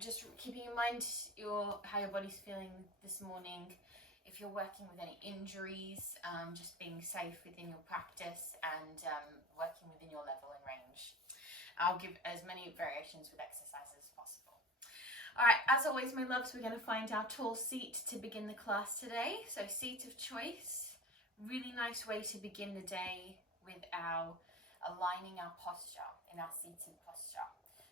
just keeping in mind how your body's feeling this morning. If you're working with any injuries, just being safe within your practice and working within your level and range. I'll give as many variations with exercises as possible. All right, as always, my loves, we're going to find our tall seat to begin the class today. So seat of choice, really nice way to begin the day with our aligning our posture in our seated posture.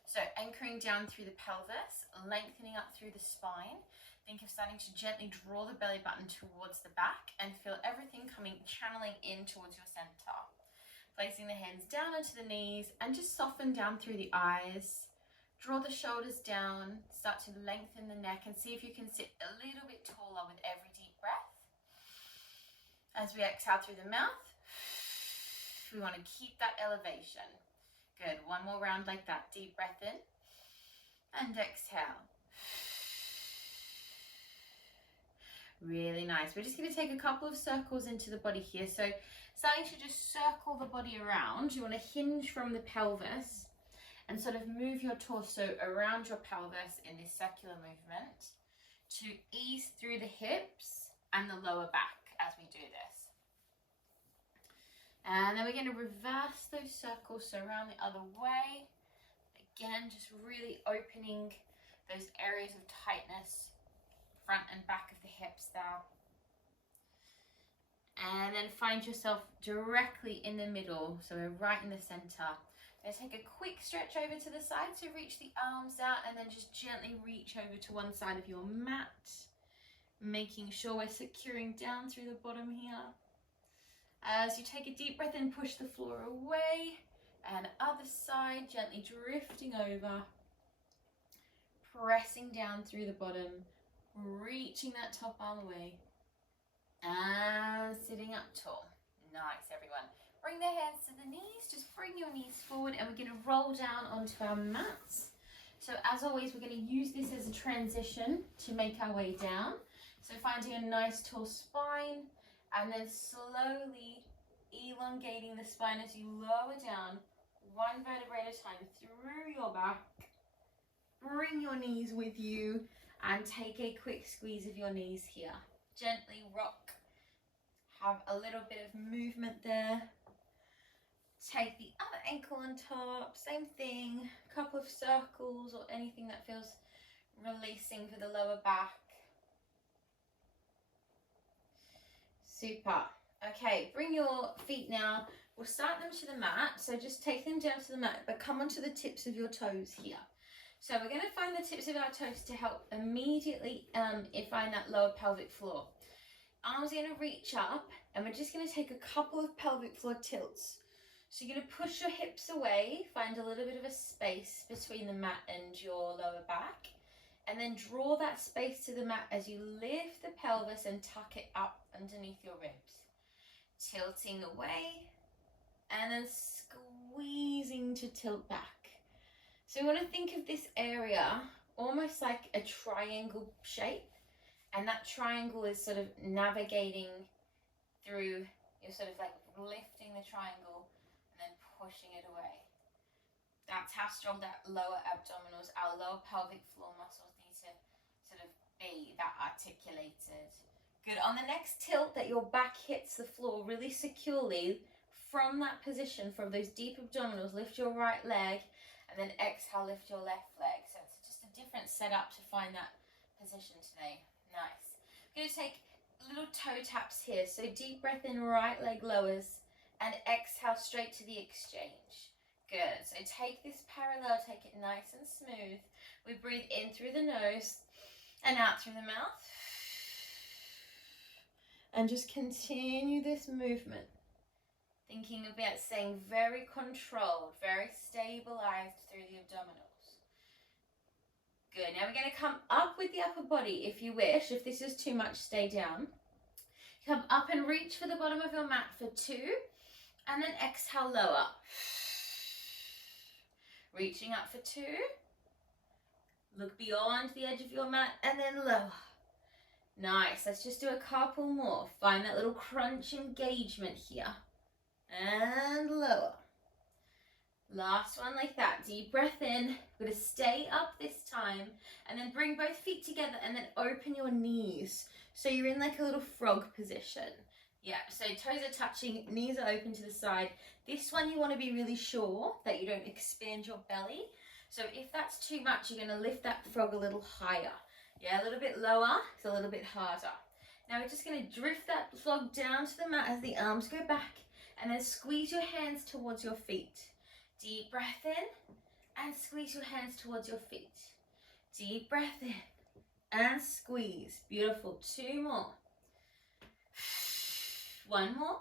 So anchoring down through the pelvis, lengthening up through the spine. Think of starting to gently draw the belly button towards the back and feel everything channeling in towards your center. Placing the hands down onto the knees and just soften down through the eyes. Draw the shoulders down, start to lengthen the neck and see if you can sit a little bit taller with every deep breath. As we exhale through the mouth, we want to keep that elevation. Good, one more round like that. Deep breath in and exhale. Really nice. We're just going to take a couple of circles into the body here. So starting to just circle the body around. You want to hinge from the pelvis and sort of move your torso around your pelvis in this circular movement to ease through the hips and the lower back as we do this. And then we're going to reverse those circles, so around the other way. Again, just really opening those areas of tightness, front and back of the hips there. And then find yourself directly in the middle, so we're right in the center. Now take a quick stretch over to the side, so reach the arms out and then just gently reach over to one side of your mat, making sure we're securing down through the bottom here. As you take a deep breath in, push the floor away, and other side, gently drifting over, pressing down through the bottom, reaching that top arm away, and sitting up tall. Nice, everyone. Bring the hands to the knees, just bring your knees forward, and we're going to roll down onto our mats. So as always, we're going to use this as a transition to make our way down. So finding a nice tall spine, and then slowly elongating the spine as you lower down one vertebrae at a time through your back. Bring your knees with you and take a quick squeeze of your knees here. Gently rock. Have a little bit of movement there. Take the other ankle on top. Same thing. A couple of circles or anything that feels releasing for the lower back. Super. Okay, bring your feet now. We'll start them to the mat. So just take them down to the mat, but come onto the tips of your toes here. So we're going to find the tips of our toes to help immediately find that lower pelvic floor. Arms are going to reach up, and we're just going to take a couple of pelvic floor tilts. So you're going to push your hips away, find a little bit of a space between the mat and your lower back. And then draw that space to the mat as you lift the pelvis and tuck it up underneath your ribs. Tilting away and then squeezing to tilt back. So you want to think of this area almost like a triangle shape. And that triangle is sort of navigating through, you're sort of like lifting the triangle and then pushing it away. That's how strong that lower abdominals, our lower pelvic floor muscles need to sort of be that articulated. Good. On the next tilt, that your back hits the floor really securely. From that position, from those deep abdominals, lift your right leg and then exhale, lift your left leg. So it's just a different setup to find that position today. Nice. I'm going to take little toe taps here. So deep breath in, right leg lowers, and exhale straight to the exchange. Good. So take this parallel, take it nice and smooth. We breathe in through the nose and out through the mouth. And just continue this movement. Thinking about staying very controlled, very stabilized through the abdominals. Good. Now we're going to come up with the upper body if you wish. If this is too much, stay down. Come up and reach for the bottom of your mat for 2. And then exhale, lower. Reaching up for 2. Look beyond the edge of your mat and then lower. Nice. Let's just do a couple more. Find that little crunch engagement here. And lower. Last one like that. Deep breath in. We're going to stay up this time And then bring both feet together and then open your knees. So you're in like a little frog position. Yeah, so toes are touching, knees are open to the side. This one you want to be really sure that you don't expand your belly. So if that's too much, you're going to lift that frog a little higher. Yeah, a little bit lower, it's a little bit harder. Now we're just going to drift that frog down to the mat as the arms go back, and then squeeze your hands towards your feet. Deep breath in and squeeze your hands towards your feet. Deep breath in and squeeze. Beautiful. 2 more. 1 more.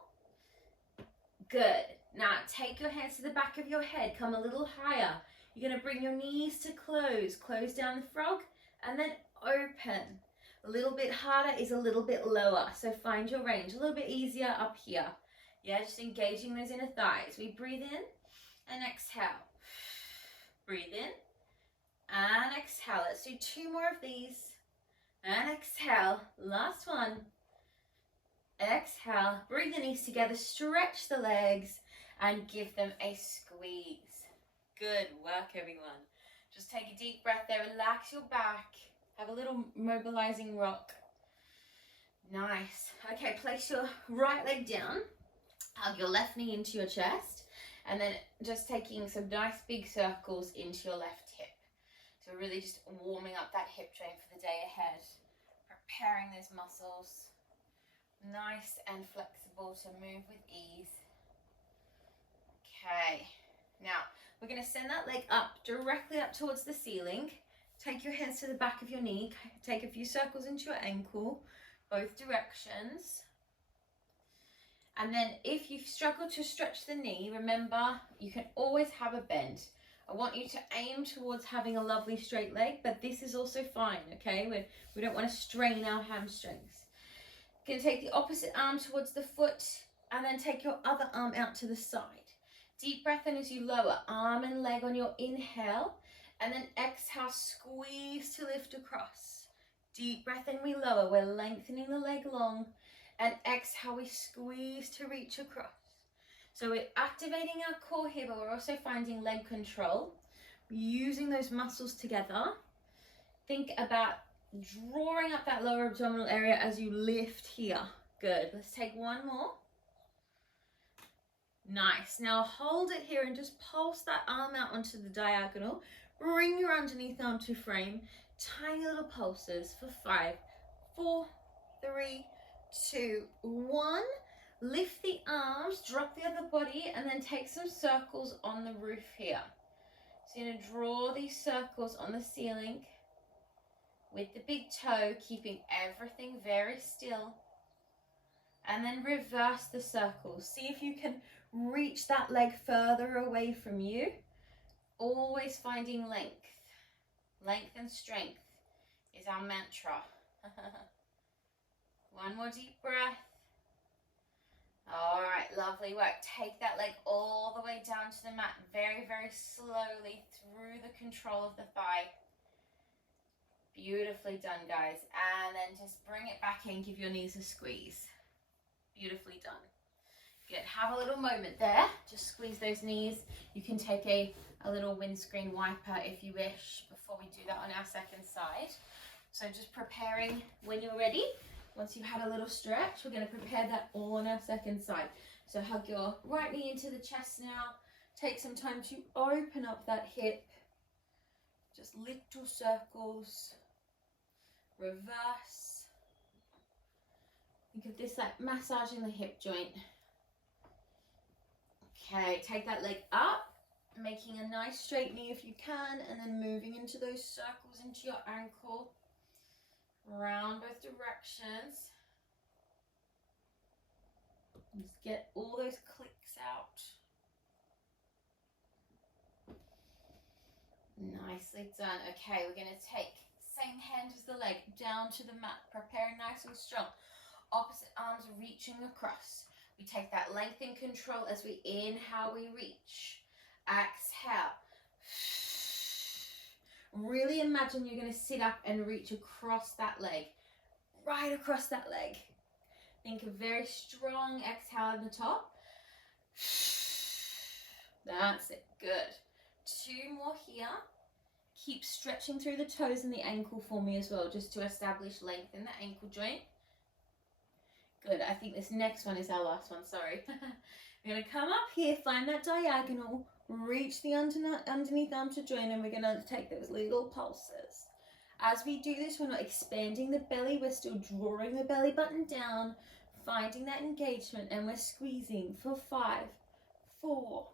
Good. Now take your hands to the back of your head. Come a little higher. You're going to bring your knees to close. Close down the frog and then open. A little bit harder is a little bit lower. So find your range. A little bit easier up here. Yeah, just engaging those inner thighs. We breathe in and exhale. Breathe in and exhale. Let's do 2 more of these. And exhale. Last one. Exhale. Bring the knees together. Stretch the legs and give them a squeeze. Good work, everyone. Just take a deep breath there. Relax your back. Have a little mobilizing rock. Nice. Okay, place your right leg down. Hug your left knee into your chest. And then just taking some nice big circles into your left hip. So really just warming up that hip joint for the day ahead. Preparing those muscles. Nice and flexible to move with ease. Okay. Now, we're going to send that leg up, directly up towards the ceiling. Take your hands to the back of your knee. Take a few circles into your ankle, both directions. And then if you struggle to stretch the knee, remember, you can always have a bend. I want you to aim towards having a lovely straight leg, but this is also fine, okay? We don't want to strain our hamstrings. You can take the opposite arm towards the foot and then take your other arm out to the side. Deep breath in as you lower, arm and leg on your inhale, and then exhale, squeeze to lift across. Deep breath in, we lower, we're lengthening the leg long. And exhale, we squeeze to reach across. So we're activating our core here, but we're also finding leg control. Using those muscles together. Think about drawing up that lower abdominal area as you lift here. Good. Let's take 1 more. Nice. Now hold it here and just pulse that arm out onto the diagonal. Bring your underneath arm to frame. Tiny little pulses for 5, 4, 3, 2, 1. Lift the arms, drop the other body, and then take some circles on the roof here. So you're going to draw these circles on the ceiling with the big toe, keeping everything very still. And then reverse the circles. See if you can reach that leg further away from you. Always finding length. Length and strength is our mantra. 1 more deep breath. All right, lovely work. Take that leg all the way down to the mat, very, very slowly through the control of the thigh. Beautifully done, guys. And then just bring it back in, give your knees a squeeze. Beautifully done. Good, have a little moment there. Just squeeze those knees. You can take a little windscreen wiper if you wish before we do that on our second side. So just preparing when you're ready. Once you've had a little stretch, we're going to prepare that all on our second side. So hug your right knee into the chest now. Take some time to open up that hip. Just little circles. Reverse. Think of this like massaging the hip joint. Okay, take that leg up, making a nice straight knee if you can, and then moving into those circles into your ankle. Around both directions. Just get all those clicks out. Nicely done. Okay, we're going to take same hand as the leg down to the mat. Preparing nice and strong. Opposite arms reaching across. We take that length and control as we inhale, we reach. Exhale. Really imagine you're going to sit up and reach across that leg. Right across that leg. Think of very strong exhale at the top. That's it. Good. 2 more here. Keep stretching through the toes and the ankle for me as well, just to establish length in the ankle joint. Good, I think this next one is our last one, sorry. We're going to come up here, find that diagonal, reach the underneath arm to join, and we're going to take those little pulses. As we do this, we're not expanding the belly, we're still drawing the belly button down, finding that engagement, and we're squeezing for 5, 4,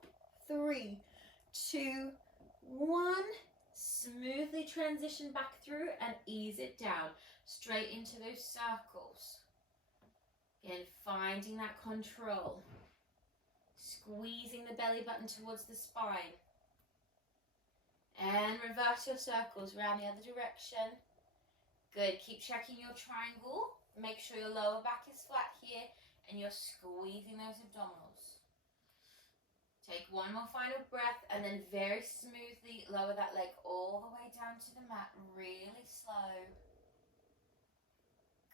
3, 2, 1. Smoothly transition back through and ease it down, straight into those circles. Again, finding that control. Squeezing the belly button towards the spine. And reverse your circles around the other direction. Good, keep checking your triangle. Make sure your lower back is flat here and you're squeezing those abdominals. Take one more final breath and then very smoothly lower that leg all the way down to the mat, really slow.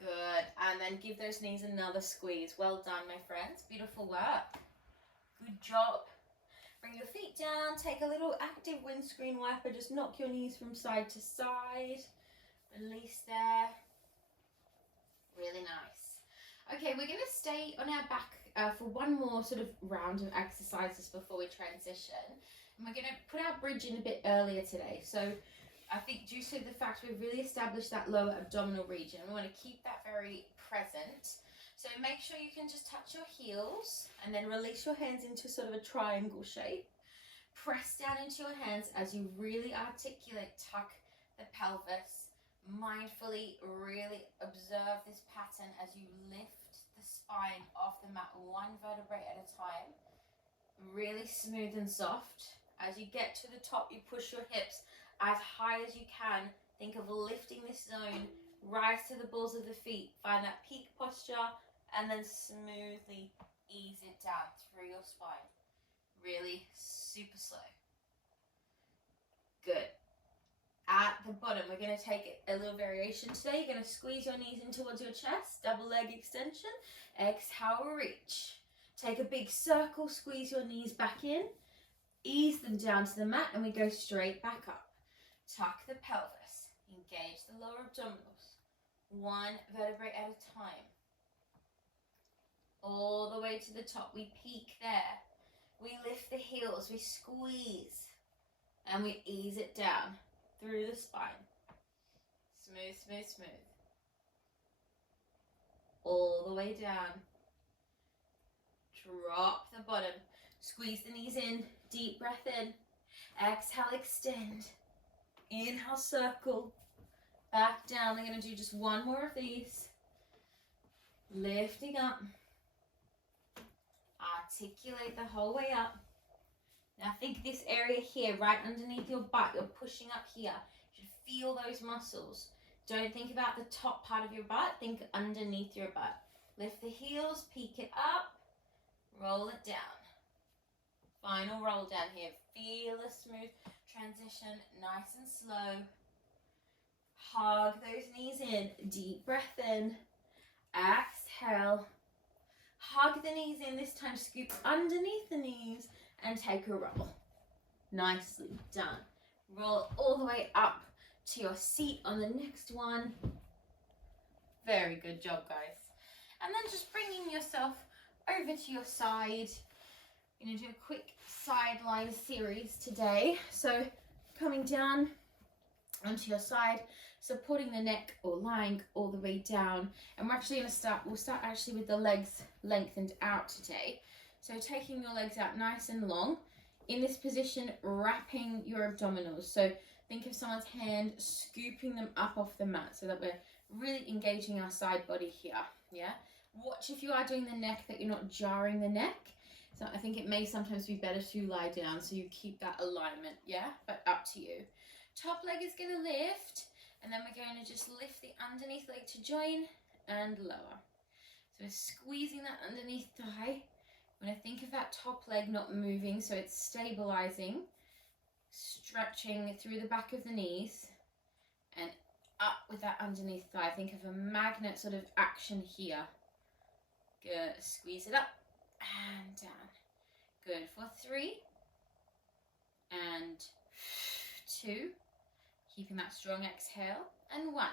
Good, and then give those knees another squeeze. Well done, my friends, beautiful work. Good job. Bring your feet down, take a little active windscreen wiper, just knock your knees from side to side. Release there. Really nice. Okay, we're going to stay on our back for one more sort of round of exercises before we transition. And we're going to put our bridge in a bit earlier today. So I think due to the fact we've really established that lower abdominal region, we want to keep that very present. So make sure you can just touch your heels and then release your hands into sort of a triangle shape. Press down into your hands as you really articulate, tuck the pelvis. Mindfully really observe this pattern as you lift the spine off the mat, one vertebrae at a time. Really smooth and soft. As you get to the top, you push your hips as high as you can. Think of lifting this zone, rise to the balls of the feet, find that peak posture, and then smoothly ease it down through your spine. Really super slow. Good. At the bottom, we're going to take a little variation today. You're going to squeeze your knees in towards your chest, double leg extension. Exhale, reach. Take a big circle, squeeze your knees back in. Ease them down to the mat, and we go straight back up. Tuck the pelvis. Engage the lower abdominals. One vertebrae at a time. All the way to the top. We peak there. We lift the heels. We squeeze. And we ease it down through the spine. Smooth, smooth, smooth. All the way down. Drop the bottom. Squeeze the knees in. Deep breath in. Exhale, extend. Inhale, circle. Back down. We're going to do just one more of these. Lifting up. Articulate the whole way up. Now think this area here, right underneath your butt, you're pushing up here. You should feel those muscles. Don't think about the top part of your butt, think underneath your butt. Lift the heels, peek it up, roll it down. Final roll down here. Feel a smooth transition, nice and slow. Hug those knees in, deep breath in, exhale. Hug the knees in, this time scoop underneath the knees and take a roll. Nicely done. Roll all the way up to your seat on the next one. Very good job, guys. And then just bringing yourself over to your side. I'm going to do a quick sideline series today. So coming down onto your side, supporting the neck or lying all the way down. And we're actually going to we'll start actually with the legs lengthened out today. So taking your legs out nice and long. In this position, wrapping your abdominals. So think of someone's hand, scooping them up off the mat so that we're really engaging our side body here. Yeah. Watch if you are doing the neck that you're not jarring the neck. So I think it may sometimes be better to lie down so you keep that alignment. Yeah. But up to you. Top leg is going to lift. And then we're going to just lift the underneath leg to join and lower. So we're squeezing that underneath thigh. I'm going to think of that top leg not moving, so it's stabilizing, stretching through the back of the knees and up with that underneath thigh. Think of a magnet sort of action here. Good. Squeeze it up and down. Good. For 3 and 2 Keeping that strong exhale. And 1.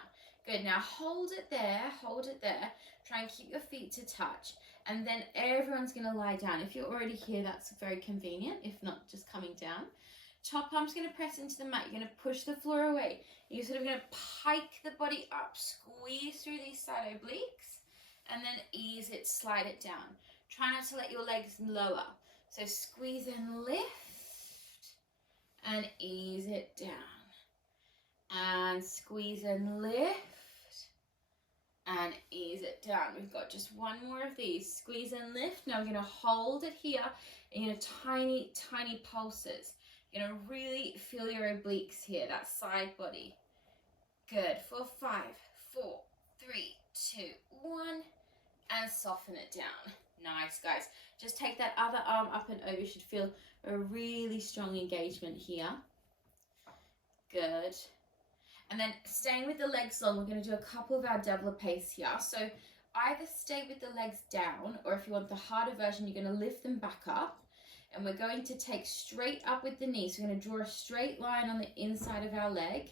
Good. Now hold it there. Hold it there. Try and keep your feet to touch. And then everyone's going to lie down. If you're already here, that's very convenient. If not, just coming down. Top arm's going to press into the mat. You're going to push the floor away. You're sort of going to pike the body up, squeeze through these side obliques, and then ease it, slide it down. Try not to let your legs lower. So squeeze and lift, and ease it down. And squeeze and lift, and ease it down. We've got just one more of these. Squeeze and lift. Now we're going to hold it here in tiny, tiny pulses. You're going to really feel your obliques here, that side body. Good. For 5, 4, 3, 2, 1, and soften it down. Nice, guys. Just take that other arm up and over. You should feel a really strong engagement here. Good. And then staying with the legs long, we're going to do a couple of our développés here. So either stay with the legs down, or if you want the harder version, you're going to lift them back up. And we're going to take straight up with the knee. So we're going to draw a straight line on the inside of our leg,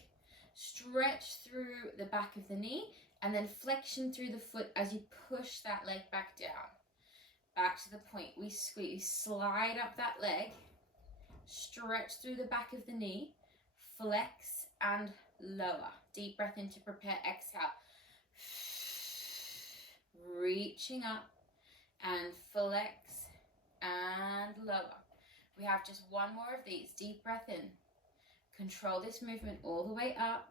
stretch through the back of the knee, and then flexion through the foot as you push that leg back down. Back to the point. We squeeze, slide up that leg, stretch through the back of the knee, flex and lower. Deep breath in to prepare. Exhale. Reaching up and flex and lower. We have just one more of these. Deep breath in. Control this movement all the way up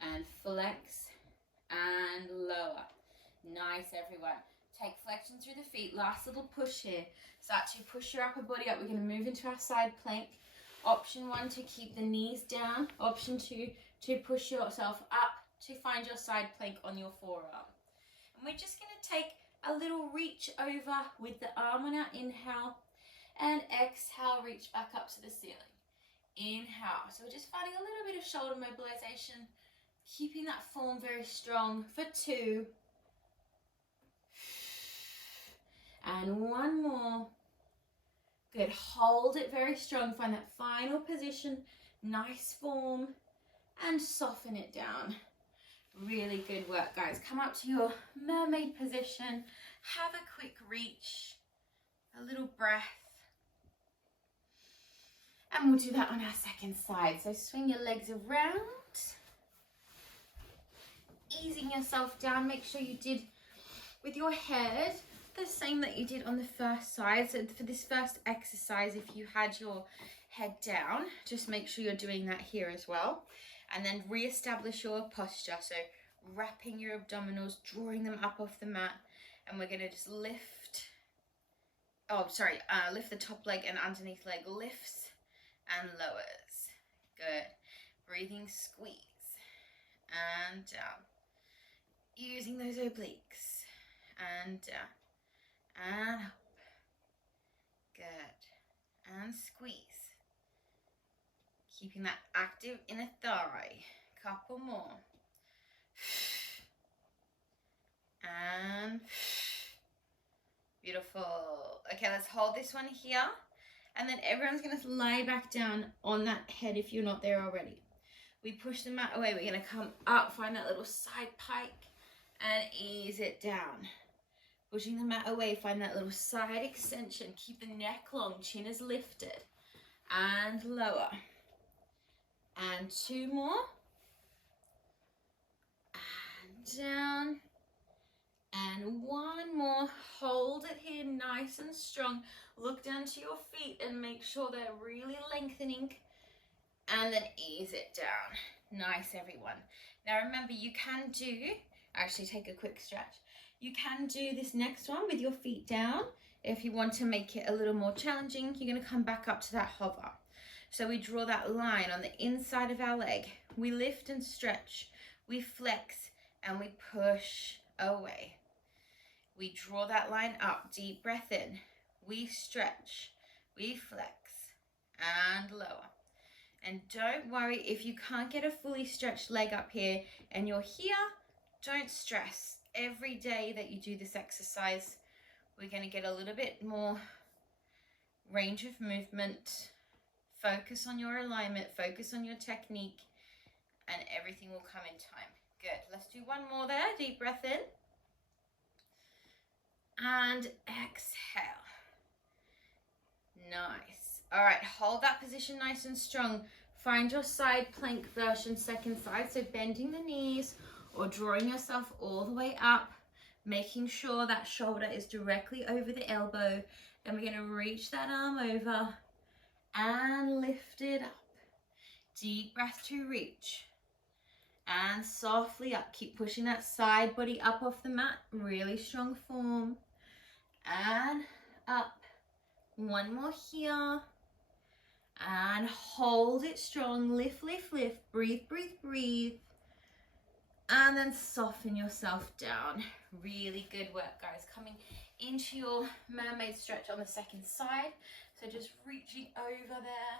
and flex and lower. Nice, everyone. Take flexion through the feet. Last little push here. Start to push your upper body up. We're going to move into our side plank. Option 1 to keep the knees down. Option 2 to push yourself up to find your side plank on your forearm. And we're just going to take a little reach over with the arm on our inhale, and exhale, reach back up to the ceiling. Inhale. So we're just finding a little bit of shoulder mobilization, keeping that form very strong for 2. And 1 more. Good. Hold it very strong. Find that final position. Nice form. And soften it down. Really good work, guys. Come up to your mermaid position. Have a quick reach. A little breath. And we'll do that on our second side. So swing your legs around. Easing yourself down. Make sure you did with your head the same that you did on the first side. So for this first exercise, if you had your head down, just make sure you're doing that here as well. And then re-establish your posture. So wrapping your abdominals, drawing them up off the mat. And we're going to just lift. Lift the top leg and underneath leg lifts and lowers. Good. Breathing, squeeze. And down. Using those obliques. And down. And up. Good. And squeeze. Keeping that active inner thigh. Couple more. And beautiful. Okay, let's hold this one here. And then everyone's going to lie back down on that head if you're not there already. We push the mat away. We're going to come up, find that little side pike, and ease it down. Pushing the mat away, find that little side extension. Keep the neck long, chin is lifted. And lower. And 2 more. And down. And 1 more. Hold it here nice and strong. Look down to your feet and make sure they're really lengthening. And then ease it down. Nice, everyone. Now remember, you can do, actually take a quick stretch. You can do this next one with your feet down. If you want to make it a little more challenging, you're going to come back up to that hover. So we draw that line on the inside of our leg. We lift and stretch. We flex and we push away. We draw that line up. Deep breath in. We stretch. We flex and lower. And don't worry if you can't get a fully stretched leg up here and you're here, don't stress. Every day that you do this exercise, we're going to get a little bit more range of movement. Focus on your alignment, focus on your technique, and everything will come in time. Good. Let's do one more there. Deep breath in. And exhale. Nice. All right, hold that position nice and strong. Find your side plank version, second side. So bending the knees or drawing yourself all the way up, making sure that shoulder is directly over the elbow. Then we're going to reach that arm over and lift it up. Deep breath to reach. And softly up. Keep pushing that side body up off the mat. Really strong form. And up. One more here. And hold it strong. Lift, lift, lift. Breathe, breathe, breathe. And then soften yourself down. Really good work, guys. Coming into your mermaid stretch on the second side. So just reaching over there.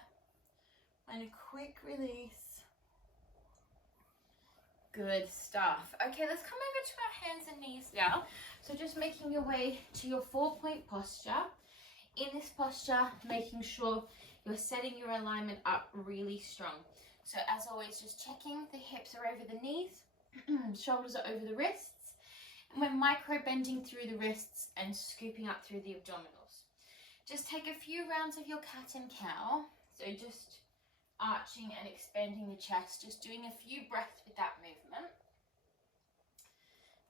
And a quick release. Good stuff. Okay, let's come over to our hands and knees now. So just making your way to your 4-point posture. In this posture, making sure you're setting your alignment up really strong. So as always, just checking the hips are over the knees, shoulders are over the wrists, and we're micro bending through the wrists and scooping up through the abdominals. Just take a few rounds of your cat and cow. So just arching and expanding the chest, just doing a few breaths with that movement.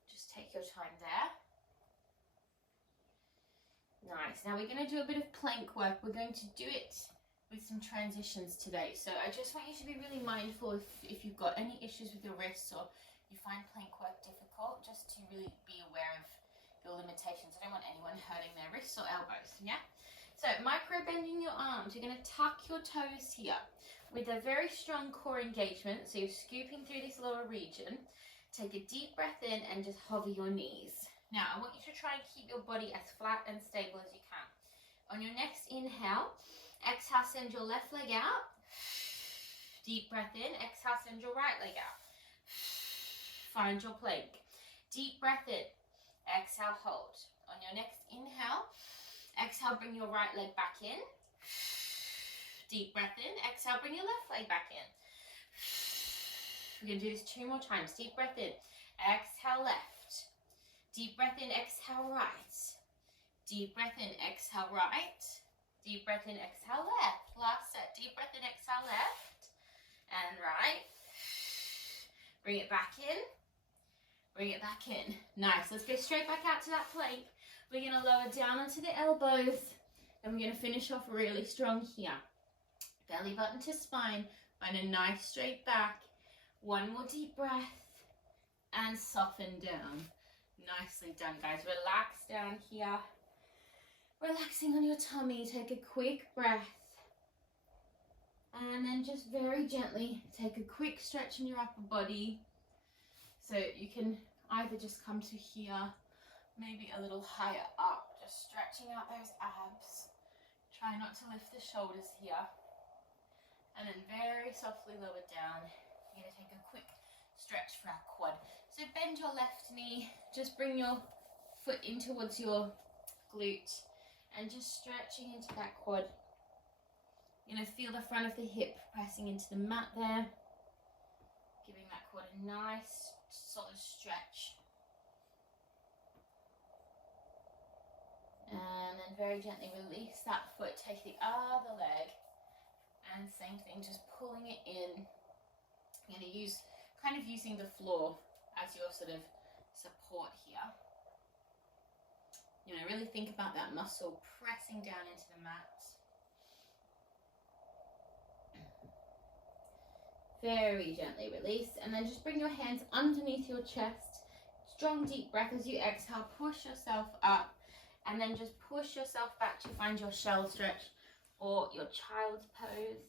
Just take your time there. Nice. Now we're going to do a bit of plank work. We're going to do it with some transitions today. So I just want you to be really mindful if you've got any issues with your wrists or you find plank work difficult, just to really be aware of your limitations. I don't want anyone hurting their wrists or elbows, yeah? So micro bending your arms. You're going to tuck your toes here with a very strong core engagement. So you're scooping through this lower region. Take a deep breath in and just hover your knees. Now, I want you to try and keep your body as flat and stable as you can. On your next inhale, exhale, send your left leg out. Deep breath in. Exhale, send your right leg out. Find your plank. Deep breath in. Exhale, hold. On your next inhale, exhale, bring your right leg back in. Deep breath in. Exhale, bring your left leg back in. We're going to do this 2 more times. Deep breath in. Exhale, left. Deep breath in, exhale, right. Deep breath in, exhale, right. Deep breath in, exhale, left. Last set. Deep breath in, exhale, left. And right. Bring it back in. Bring it back in. Nice. Let's go straight back out to that plank. We're going to lower down onto the elbows. And we're going to finish off really strong here. Belly button to spine. Find a nice straight back. One more deep breath. And soften down. Nicely done, guys. Relax down here. Relaxing on your tummy. Take a quick breath. And then just very gently take a quick stretch in your upper body. So you can either just come to here, maybe a little higher up. Just stretching out those abs. Try not to lift the shoulders here. And then very softly lower down. You're going to take a quick stretch for our quad. So bend your left knee, just bring your foot in towards your glute and just stretching into that quad. You're going to feel the front of the hip pressing into the mat there, giving that quad a nice solid stretch. And then very gently release that foot, take the other leg and same thing, just pulling it in. You're going to kind of using the floor as your sort of support here. You know, really think about that muscle pressing down into the mat. Very gently release, and then just bring your hands underneath your chest. Strong deep breath as you exhale, push yourself up, and then just push yourself back to find your shell stretch or your child's pose.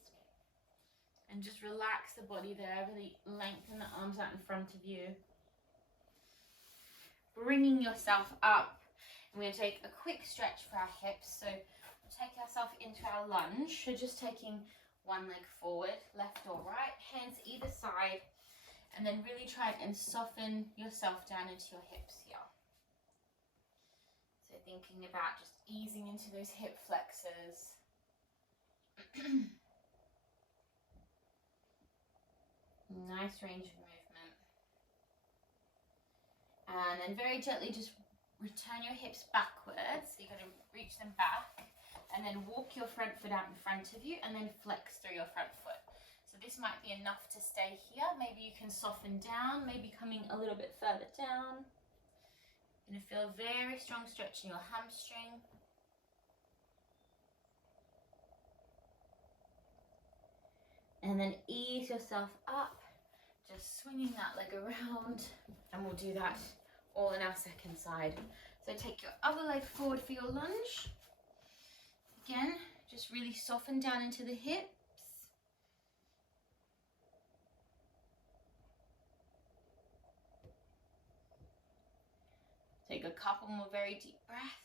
And just relax the body there, really lengthen the arms out in front of you. Bringing yourself up. I'm going to take a quick stretch for our hips. So we'll take ourselves into our lunge. So just taking one leg forward, left or right, hands either side. And then really try and soften yourself down into your hips here. So thinking about just easing into those hip flexors. Nice range of movement. And then very gently just return your hips backwards. So you're going to reach them back and then walk your front foot out in front of you and then flex through your front foot. So this might be enough to stay here. Maybe you can soften down, maybe coming a little bit further down. You're going to feel a very strong stretch in your hamstring. And then ease yourself up, just swinging that leg around, and we'll do that all in our second side. So take your other leg forward for your lunge. Again, just really soften down into the hips. Take a couple more very deep breaths.